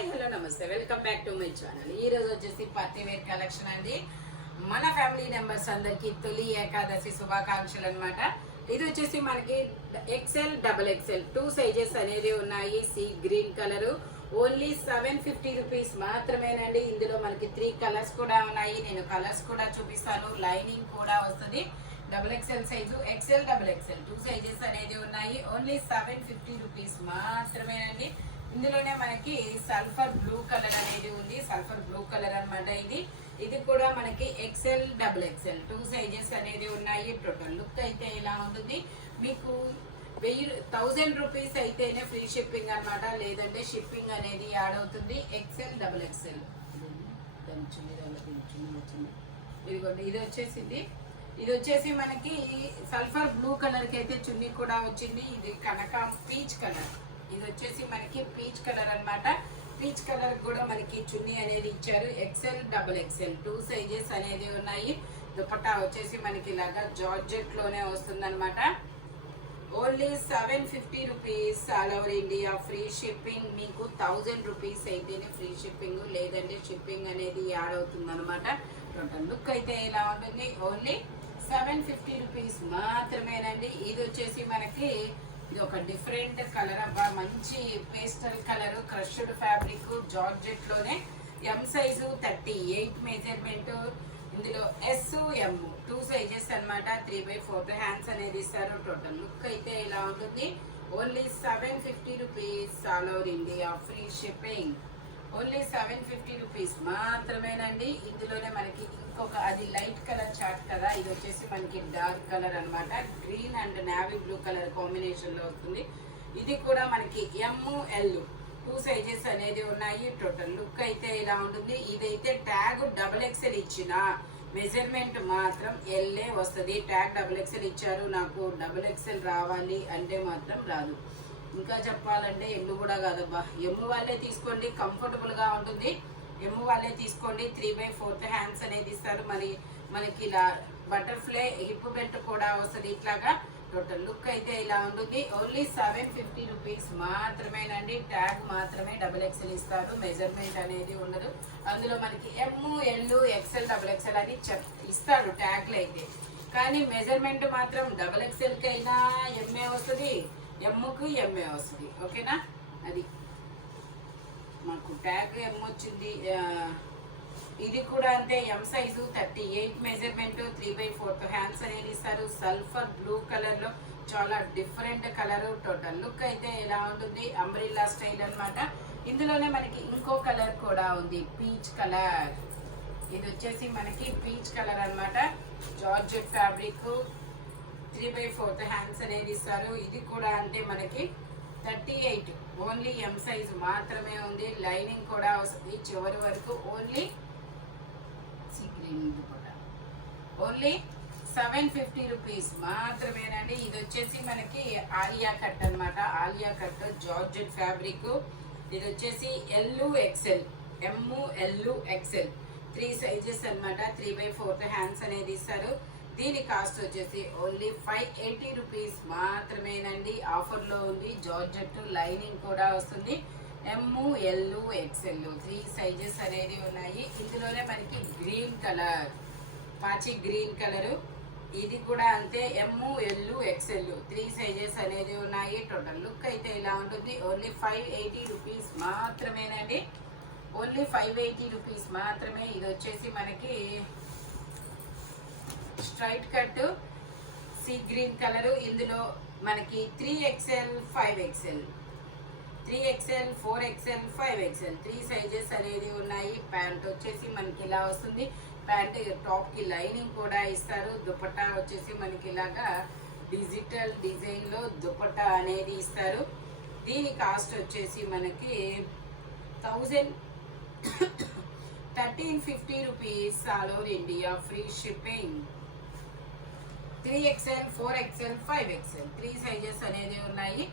Hi hello నమస్తే, welcome back to my channel. ఈ రోజు వచ్చేసి పార్టీ వేర్ కలెక్షన్ అండి. మన ఫ్యామిలీ మెంబర్స్ అందరికి తొలి ఏకాదశి శుభాకాంక్షలు అనమాట. ఇది వచ్చేసి మనకి ఎక్సెల్ డబుల్ ఎక్సెల్ 2 సైజెస్ అనేది ఉన్నాయి. Sea green colour only 750 rupees మాత్రమేనండి. ఇందులో మనకి 3 కలర్స్ కూడా ఉన్నాయి. నేను కలర్స్ కూడా చూపిస్తాను. లైనింగ్ కూడా వస్తుంది. Double XL size, XL double XL 2 sizes అనేది ఉన్నాయి. ఓన్లీ 750 రూపీస్ మాత్రమేనండి. ఇందులోనే మనకి సల్ఫర్ బ్లూ కలర్ అనేది ఉంది. సల్ఫర్ బ్లూ కలర్ అనమాట. ఇది కూడా మనకి ఎక్సెల్ డబుల్ ఎక్సెల్ 2 సైజెస్ అనేది ఉన్నాయి. టోటల్ లుక్ అయితే ఇలా ఉంటుంది. మీకు 1000 రూపీస్ అయితేనే ఫ్రీ షిప్పింగ్ అనమాట, లేదంటే షిప్పింగ్ అనేది యాడ్ అవుతుంది. ఎక్సెల్ డబుల్ ఎక్సెల్ ఇదిగోండి. ఇది వచ్చేసి మనకి సల్ఫర్ బ్లూ కలర్ కి అయితే చున్నీ కూడా వచ్చింది. ఇది కనక పీచ్ కలర్. ఇది వచ్చేసి మనకి పీచ్ కలర్ అన్నమాట. పీచ్ కలర్ కూడా మనకి చున్నీ అనేది ఇచ్చారు. ఎక్సెల్ డబుల్ ఎక్సెల్ 2 సైజెస్ అనేది ఉన్నాయి. దుపట్టా వచ్చేసి మనకి ఇలాగా జార్జెట్ లోనే వస్తుంది అనమాట. Only 750 rupees all over India free shipping. మీకు 1000 రూపీస్ అయితేనే ఫ్రీ షిప్పింగ్, లేదంటే షిప్పింగ్ అనేది యాడ్ అవుతుంది అనమాట. టోటల్ లుక్ అయితే ఇలా ఉంటుంది. ఓన్లీ 750 రూపీస్ మాత్రమేనండి. ఇది వచ్చేసి మనకి ఇది ఒక డిఫరెంట్ కలర్ అబ్బా, మంచి pastel colour, crushed fabric, georgette లోనే ఎం సైజు 38 మెజర్మెంట్. ఇందులో ఎస్ ఎం 2 సైజెస్ అనమాట. 3/4 హ్యాండ్స్ అనేది ఇస్తారు. టోటల్ లుక్ అయితే ఇలా ఉంటుంది. Only 750 rupees all over India free shipping. Only 750 rupees మాత్రమేనండి. ఇందులోనే మనకి ఇంకొక, అది లైట్ కలర్ చార్ట్ కదా, ఇది వచ్చేసి మనకి డార్క్ కలర్ అనమాట. Green and navy blue colour combination లో వస్తుంది. ఇది కూడా మనకి ఎమ్ ఎల్ 2 సైజెస్ అనేది ఉన్నాయి. టోటల్ లుక్ అయితే ఇలా ఉంటుంది. ఇదైతే ట్యాగ్ డబుల్ ఎక్సెల్ ఇచ్చిన మెజర్మెంట్ మాత్రం ఎల్ఏ వస్తుంది. ట్యాగ్ డబుల్ ఎక్సెల్ ఇచ్చారు, నాకు డబుల్ ఎక్సెల్ రావాలి అంటే మాత్రం రాదు. ఇంకా చెప్పాలంటే ఎమ్ము కూడా కాదబ్బా, ఎమ్ము వాళ్ళే తీసుకోండి, కంఫర్టబుల్ గా ఉంటుంది. ఎమ్ము వాళ్ళే తీసుకోండి. 3/4 హ్యాండ్స్ అనేది ఇస్తారు. మనకి ఇలా బటర్ఫ్లై హిప్ బెల్ట్ కూడా వస్తుంది ఇట్లాగా. టోటల్ లుక్ అయితే ఇలా ఉంటుంది. ఓన్లీ 750 రూపీస్ మాత్రమేనండి. ట్యాగ్ మాత్రమే డబుల్ ఎక్సెల్ ఇస్తారు, మెజర్మెంట్ అనేది ఉండదు. అందులో మనకి M L XL double XL అని ఇస్తాడు ట్యాగ్లు అయితే, కానీ మెజర్మెంట్ మాత్రం డబుల్ ఎక్సెల్ కైనా ఎంఏ వస్తుంది, ఎమ్ముకు ఎంఏ వస్తుంది. ఓకేనా? అది మాకు ట్యాగ్ ఎమ్ వచ్చింది. ఇది కూడా అంతే, ఎం సైజు 38 మెజర్మెంట్, 3/4 హ్యాండ్స్ అనేది ఇస్తారు. సల్ఫర్ బ్లూ కలర్ లో చాలా డిఫరెంట్ కలర్. టోటల్ లుక్ అయితే ఎలా ఉంటుంది, అంబ్రిల్లా స్టైల్ అనమాట. ఇందులోనే మనకి ఇంకో కలర్ కూడా ఉంది, పీచ్ కలర్. ఇది వచ్చేసి మనకి పీచ్ కలర్ అనమాట. జార్జెట్ ఫ్యాబ్రిక్, 3/4 హ్యాండ్స్ అనేది ఇస్తారు. ఇది కూడా అంటే మనకి 38, ఓన్లీ ఎం సైజు మాత్రమే ఉంది. లైనింగ్ కూడా వస్తుంది చివరి వరకు. ఓన్లీ ఓన్లీ 750 రూపీస్ మాత్రమేనండి. ఇది వచ్చేసి మనకి ఆలియా కట్ అనమాట. Alia cut georgette fabric. ఇది వచ్చేసి L XL, M L XL 3 sizes అనమాట. 3/4 హ్యాండ్స్ అనేది ఇస్తారు. దీని కాస్ట్ వచ్చేసి ఓన్లీ 580 రూపీస్ మాత్రమేనండి. ఆఫర్లో ఉంది. జార్జెట్ లైనింగ్ కూడా వస్తుంది. ఎమ్ ఎల్ ఎక్సెల్ 3 సైజెస్ అనేది ఉన్నాయి. ఇందులోనే మనకి గ్రీన్ కలర్, పాచి గ్రీన్ కలరు. ఇది కూడా అంతే, ఎమ్ ఎల్ ఎక్సెల్ 3 సైజెస్ అనేది ఉన్నాయి. టోటల్ లుక్ అయితే ఇలా ఉంటుంది. ఓన్లీ 580 రూపీస్ మాత్రమేనండి. ఓన్లీ 580 రూపీస్ మాత్రమే. ఇది వచ్చేసి మనకి straight cut sea green colour. ఇందులో మనకి 3XL 5XL, 3XL 4XL 5XL 3 sizes అనేది ఉన్నాయి. ప్యాంట్ వచ్చేసి మనకి ఇలా వస్తుంది. ప్యాంట్ టాప్ కి లైనింగ్ కూడా ఇస్తారు. దుపట్టా వచ్చేసి మనకి ఇలాగా డిజిటల్ డిజైన్ లో దుపట్టా అనేది ఇస్తారు. దీని కాస్ట్ వచ్చేసి మనకి 1350 rupees all over India free shipping. 3XL 4XL 5XL 3 sizes అనేది ఉన్నాయి.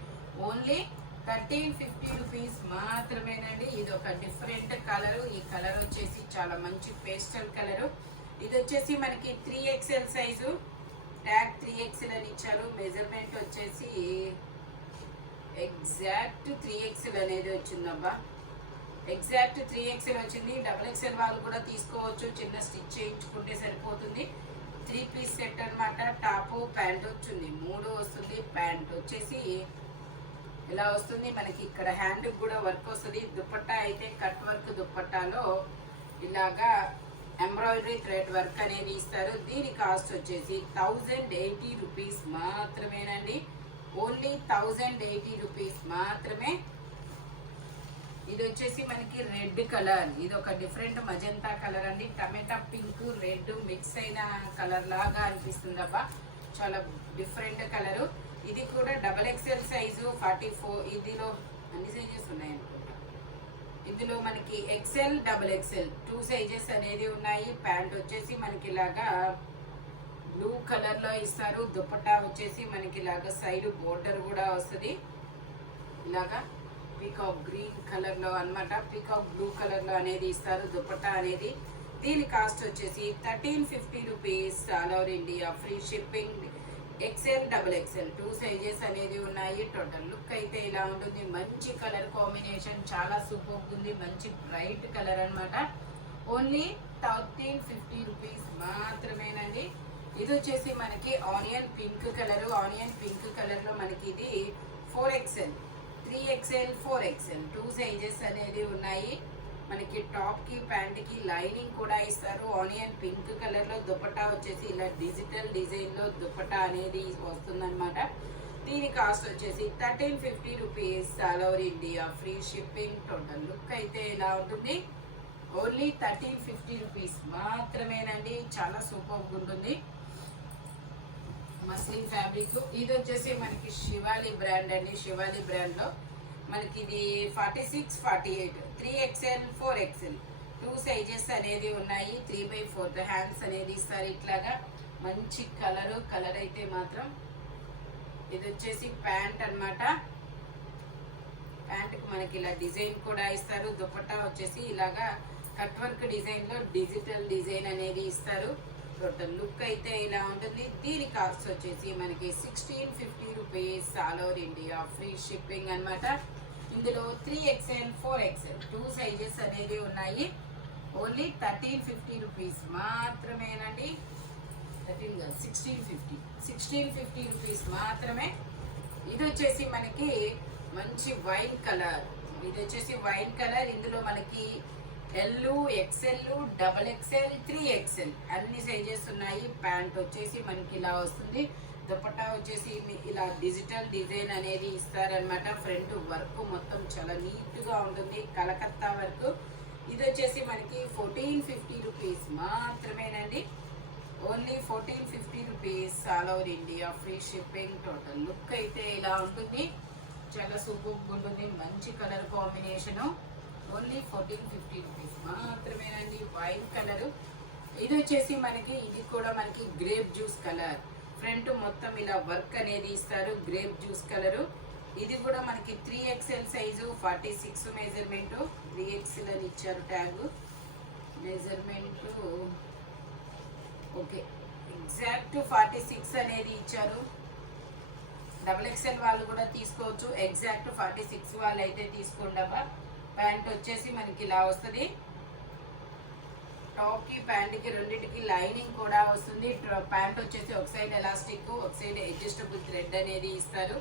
ఓన్లీ 1350 రూపీస్ మాత్రమేనండి. ఇది ఒక డిఫరెంట్ కలర్. ఈ కలర్ వచ్చేసి చాలా మంచి పేస్టల్ కలర్. ఇది వచ్చేసి మనకి 3XL సైజు. ట్యాగ్ 3XL అని ఇచ్చారు. మెజర్మెంట్ వచ్చేసి ఎగ్జాక్ట్ 3XL అనేది వచ్చిందబ్బా. ఎగ్జాక్ట్ 3XL వచ్చింది. XXL వాళ్ళు కూడా తీసుకోవచ్చు, చిన్న స్టిచ్ చేయించుకుంటే సరిపోతుంది. 3 పీస్ సెట్ అనమాట. టాపు ప్యాంట్ వచ్చింది, 3 వస్తుంది. ప్యాంట్ వచ్చేసి ఇలా వస్తుంది మనకి. ఇక్కడ హ్యాండ్ కూడా వర్క్ వస్తుంది. దుపట్టా అయితే కట్ వర్క్ దుపట్టాలో ఇలాగా ఎంబ్రాయిడరీ థ్రెడ్ వర్క్ అనేది ఇస్తారు. దీని కాస్ట్ వచ్చేసి 1080 రూపీస్ మాత్రమేనండి. ఓన్లీ 1080 రూపీస్ మాత్రమే. ఇది వచ్చేసి మనకి రెడ్ కలర్. ఇది ఒక డిఫరెంట్ మజంతా కలర్ అండి. టమాటా పింక్ రెడ్ మిక్స్ అయిన కలర్ లాగా అనిపిస్తుంది అబ్బా, చాలా డిఫరెంట్ కలరు. ఇది కూడా XXL సైజు 44. ఇదిలో అన్ని సైజెస్ ఉన్నాయి అనుకుంటా. ఇందులో మనకి XL XXL 2 సైజెస్ అనేది ఉన్నాయి. ప్యాంట్ వచ్చేసి మనకి ఇలాగా బ్లూ కలర్ లో ఇస్తారు. దుపట్టా వచ్చేసి మనకి ఇలాగా సైడ్ బోర్డర్ కూడా వస్తుంది. ఇలాగా పీకాక్ గ్రీన్ కలర్ లో అన్నమాట, పీకాక్ బ్లూ కలర్ లో అనేది ఇస్తారు దుపట్టా అనేది. దీని కాస్ట్ వచ్చేసి 1350 rupees. All over India free shipping. XL XXL 2 sizes అనేది ఉన్నాయి. టోటల్ లుక్ అయితే ఇలా ఉంటుంది. మంచి కలర్ కాంబినేషన్, చాలా సూపర్ ఉంది. మంచి బ్రైట్ కలర్ అన్నమాట. ఓన్లీ 1350 రూపీస్ మాత్రమేనండి. ఇది వచ్చేసి మనకి onion pink colour. Onion pink colour లో మనకి ఇది 4XL 3XL 4XL 2 సైజెస్ అనేది ఉన్నాయి. మనకి టాప్ కి ప్యాంట్ కి లైనింగ్ కూడా ఇస్తారు. ఆనియన్ పింక్ కలర్ లో దుపట్టా వచ్చేసి ఇలా డిజిటల్ డిజైన్ లో దుపట్టా అనేది వస్తుందన్నమాట. దీని కాస్ట్ వచ్చేసి 1350 rupees. All over India free shipping. Total look అయితే ఇలా ఉంటుంది. ఓన్లీ 1350 రూపీస్ మాత్రమేనండి. చాలా సూపర్ ఉంటుంది. Muslin fabric. ఇది వచ్చేసి మనకి శివాలి బ్రాండ్ అండి. శివాలి బ్రాండ్ లో మనకి ఇది 46 48 3XL 4XL 2 సైజెస్ అనేది ఉన్నాయి. 3/4 హ్యాండ్స్ అనేది ఇస్తారు. ఇట్లాగా మంచి కలర్ అయితే మాత్రం. ఇది వచ్చేసి ప్యాంట్ అన్నమాట. ప్యాంట్ కు మనకి ఇలా డిజైన్ కూడా ఇస్తారు. దుపట్టా వచ్చేసి ఇలాగా కట్ వర్క్ డిజైన్ లో డిజిటల్ డిజైన్ అనేది ఇస్తారు. టోటల్ లుక్ అయితే ఇలా ఉంటుంది. దీని కాస్ట్ వచ్చేసి మనకి 1650 rupees. All over India free shipping అన్నమాట. ఇందులో 3XL 4XL 2 సైజెస్ అనేది ఉన్నాయి. ఓన్లీ 1350 రూపీస్ మాత్రమేనండి. 1650 రూపీస్ మాత్రమే. ఇది వచ్చేసి మనకి మంచి వైన్ కలర్. ఇది వచ్చేసి వైన్ కలర్. ఇందులో మనకి L XL XXL 3XL అన్ని సైజెస్ ఉన్నాయి. ప్యాంట్ వచ్చేసి మనకి ఇలా వస్తుంది. దుపట్టా వచ్చేసి ఇలా డిజిటల్ డిజైన్ అనేది ఇస్తారనమాట. ఫ్రంట్ వర్క్ మొత్తం చాలా నీట్ గా ఉంటుంది, కలకత్తా వర్క్. ఇది వచ్చేసి మనకి 1450 రూపీస్ మాత్రమేనండి. Only 1450 rupees. All over India free shipping. Total look అయితే ఇలా ఉంటుంది. చాలా సూపర్ ఉంటుంది. మంచి కలర్ కాంబినేషను. ఓన్లీ 1450 రూపీస్ మాత్రమేనండి. Wine colour. ఇది వచ్చేసి మనకి ఇది కూడా మనకి గ్రేప్ జ్యూస్ కలర్. ఫ్రంట్ మొత్తం ఇలా వర్క్ అనేది ఇస్తారు. Grape juice colour. ఇది కూడా మనకి 3XL సైజు 46 మెజర్మెంట్. 3XL అని ఇచ్చారు ట్యాగ్. మెజర్మెంట్ ఓకే, ఎగ్జాక్ట్ 46 అనేది ఇచ్చారు. XXL వాళ్ళు కూడా తీసుకోవచ్చు. ఎగ్జాక్ట్ 46 వాళ్ళు అయితే తీసుకోండి. ప్యాంట్ వచ్చేసి మనకి ఇలా వస్తుంది. టాప్ కి ప్యాంట్ కి రెండింటికి లైనింగ్ కూడా వస్తుంది. ప్యాంట్ వచ్చేసి ఒక సైడ్ ఎలాస్టిక్, ఒక సైడ్ అడ్జస్టబుల్ థ్రెడ్ అనేది ఇస్తారు.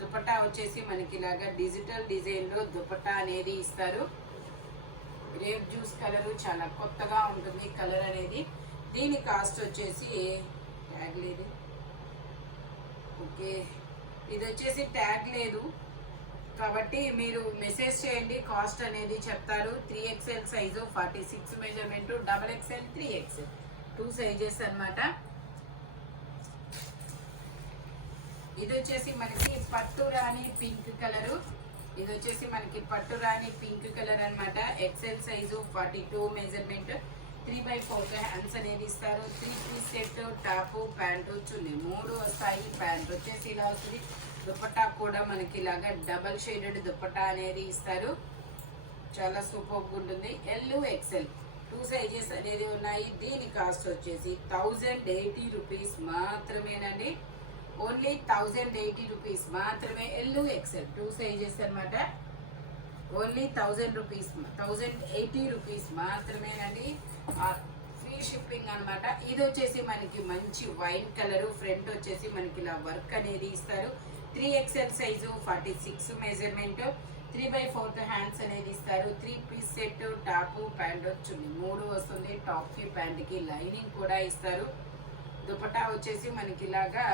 దుపట్టా వచ్చేసి మనకి ఇలాగా డిజిటల్ డిజైన్ లో దుపట్టా అనేది ఇస్తారు. గ్రేప్ జ్యూస్ కలర్, చాలా కొత్తగా ఉంటుంది కలర్ అనేది. దీని కాస్ట్ వచ్చేసి ట్యాగ్ లేదు. ఓకే, ఇది వచ్చేసి ట్యాగ్ లేదు కాబట్టి మీరు మెసేజ్ చేయండి, కాస్ట్ అనేది చెప్తారు. 3XL size 46 measurement. XXL 3XL 2 sizes అన్నమాట. ఇది వచ్చేసి మనకి పట్టు రాణి పింక్ కలరు. ఇది వచ్చేసి మనకి పట్టు రాణి పింక్ కలర్ అన్నమాట. XL size 42 measurement. 3/4 హ్యాండ్స్ అనేది ఇస్తారు. 3 piece set. Top pant chunni 3 వస్తాయి. ప్యాంట్ వచ్చేసి ఇలా వస్తుంది. దుపట్టా కూడా మనకి ఇలాగా డబల్ షేడెడ్ దుపట్టా అనేది ఇస్తారు. చాలా సూపర్ ఉంటుంది. L XL 2 సైజెస్ అనేది ఉన్నాయి. దీని కాస్ట్ వచ్చేసి 1080 రూపీస్ మాత్రమేనండి. ఓన్లీ 1080 రూపీస్ మాత్రమే. L XL 2 సైజెస్ అనమాట. ఓన్లీ 1000 రూపీస్, 1080 రూపీస్ మాత్రమేనండి. ఫ్రీ షిప్పింగ్ అనమాట. ఇది వచ్చేసి మనకి మంచి వైన్ కలరు, ఫ్రంట్ వచ్చేసి మనకి ఇలా వర్క్ అనేది ఇస్తారు. 3XL సైజు, 46 మెజర్మెంట్, 3/4 హ్యాండ్స్ అనేది ఇస్తారు. 3 పీస్ సెట్, టాప్ ప్యాంట్ చున్నీ 3 వస్తుంది. టాప్ కి ప్యాంట్ కి లైనింగ్ కూడా ఇస్తారు. దుపట్టా వచ్చేసి మనకి ఇలాగా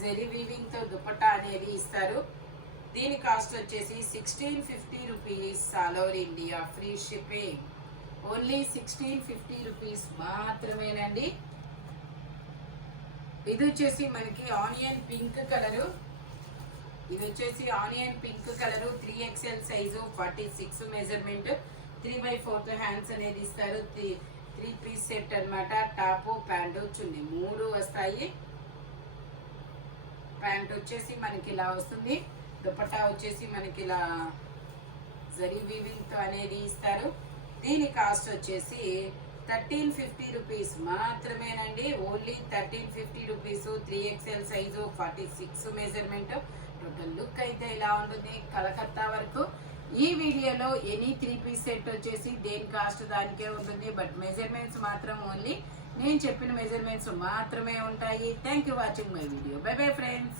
జరీ వీవింగ్ తో దుపట్టా అనేది ఇస్తారు. దీని కాస్ట్ వచ్చేసి 1650 rupees. All over India free shipping. Only 1650 rupees మాత్రమేనండి. ఇది వచ్చేసి మనకి ఆనియన్ పింక్ కలరు. ఇది వచ్చేసి onion pink colour, 3XL size, 46 measurement, 3/4 hands అనేది ఇస్తారు. 3 పీస్ సెట్ అనమాట. టాప్ ప్యాంటు చున్నీ 3 వస్తాయి. ప్యాంట్ వచ్చేసి మనకి ఇలా వస్తుంది. దుపట్టా వచ్చేసి మనకి ఇలా జరీ వీవింగ్ తో అనేది ఇస్తారు. దీని కాస్ట్ వచ్చేసి 1350 రూపీస్ మాత్రమేనండి. Only 1350 rupees. 3XL size, 46 measurement. Total look అయితే ఇలా ఉంటుంది కలకత్తా వరకు. ఈ వీడియోలో ఎనీ 3 పీస్ సెట్ వచ్చేసి దేని కాస్ట్ దానికే ఉంటుంది. బట్ మెజర్మెంట్స్ మాత్రం ఓన్లీ నేను చెప్పిన మెజర్మెంట్స్ మాత్రమే ఉంటాయి. Thank you watching my video. By bye friends.